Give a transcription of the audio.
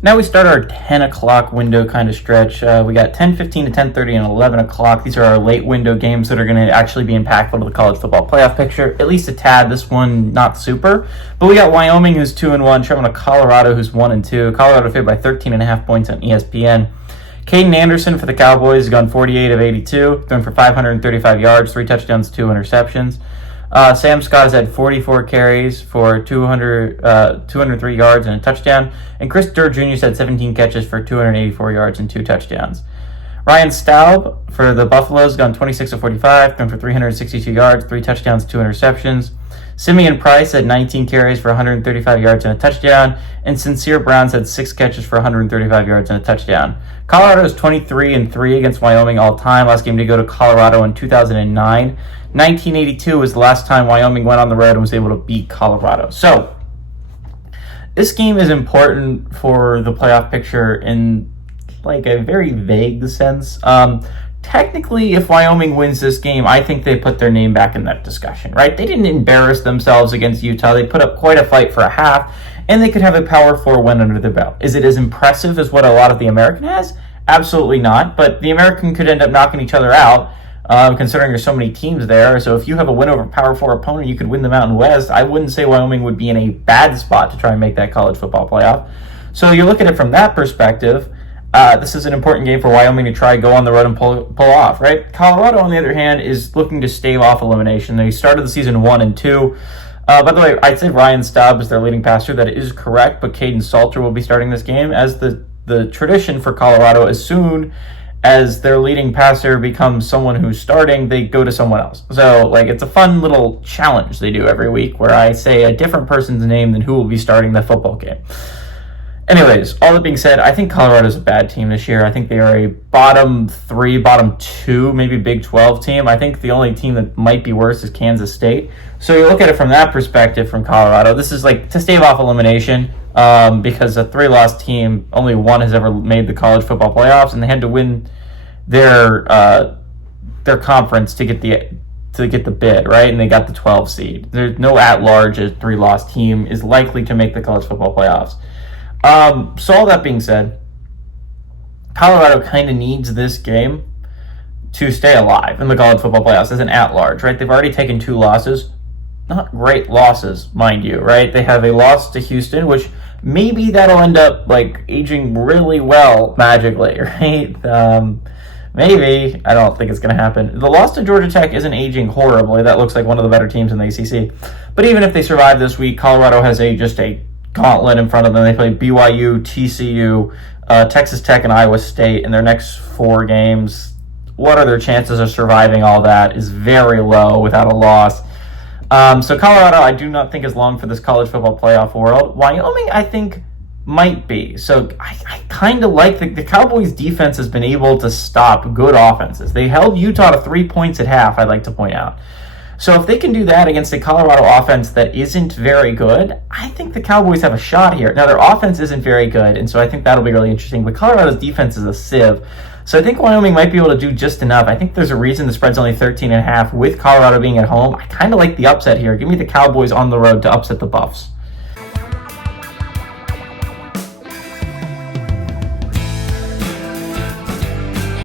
Now we start our 10 o'clock window kind of stretch. We got 10:15 to 10:30 and 11 o'clock. These are our late window games that are going to actually be impactful to the college football playoff picture, at least a tad. This one, not super. But we got Wyoming, who's 2-1, traveling to Colorado, who's 1-2. Colorado favored by 13.5 points on ESPN. Caden Anderson for the Cowboys has gone 48 of 82, thrown for 535 yards, 3 touchdowns, 2 interceptions. Sam Scott has had 44 carries for 203 yards and a touchdown. And Chris Durr Jr. has had 17 catches for 284 yards and 2 touchdowns. Ryan Staub for the Buffaloes has gone 26 of 45, thrown for 362 yards, 3 touchdowns, 2 interceptions. Simeon Price had 19 carries for 135 yards and a touchdown. And Sincere Browns had 6 catches for 135 yards and a touchdown. Colorado is 23-3 against Wyoming all time. Last game to go to Colorado in 2009. 1982 was the last time Wyoming went on the road and was able to beat Colorado. So, this game is important for the playoff picture in like a very vague sense. Technically, if Wyoming wins this game, I think they put their name back in that discussion, right? They didn't embarrass themselves against Utah. They put up quite a fight for a half, and they could have a Power 4 win under their belt. Is it as impressive as what a lot of the American has? Absolutely not, but the American could end up knocking each other out, considering there's so many teams there. So if you have a win over a Power 4 opponent, you could win the Mountain West. I wouldn't say Wyoming would be in a bad spot to try and make that college football playoff. So you look at it from that perspective. This is an important game for Wyoming to try go on the road and pull off, right? Colorado, on the other hand, is looking to stave off elimination. They started the season 1-2. By the way, I'd say Ryan Staub is their leading passer. That is correct, but Caden Salter will be starting this game. As the tradition for Colorado, as soon as their leading passer becomes someone who's starting, they go to someone else. So, it's a fun little challenge they do every week where I say a different person's name than who will be starting the football game. Anyways, all that being said, I think Colorado's a bad team this year. I think they are a bottom 3, bottom 2, maybe Big 12 team. I think the only team that might be worse is Kansas State. So you look at it from that perspective from Colorado. This is to stave off elimination because a 3-loss team, only one has ever made the college football playoffs, and they had to win their conference to get the bid, right? And they got the 12 seed. There's no at-large a 3-loss team is likely to make the college football playoffs. So all that being said, Colorado kind of needs this game to stay alive in the college football playoffs as an at-large, right? They've already taken 2 losses. Not great losses, mind you, right? They have a loss to Houston, which maybe that'll end up aging really well magically, right? Maybe. I don't think it's going to happen. The loss to Georgia Tech isn't aging horribly. That looks like one of the better teams in the ACC. But even if they survive this week, Colorado has just a gauntlet in front of them. They play BYU, TCU, Texas Tech, and Iowa State in their next 4 games. What are their chances of surviving all that is very low without a loss. So Colorado, I do not think is long for this college football playoff world. Wyoming, I think, might be. So I kind of like the Cowboys' defense has been able to stop good offenses. They held Utah to 3 points at half, I'd like to point out. So if they can do that against a Colorado offense that isn't very good, I think the Cowboys have a shot here. Now, their offense isn't very good, and so I think that'll be really interesting. But Colorado's defense is a sieve. So I think Wyoming might be able to do just enough. I think there's a reason the spread's only 13.5 with Colorado being at home. I kind of like the upset here. Give me the Cowboys on the road to upset the Buffs.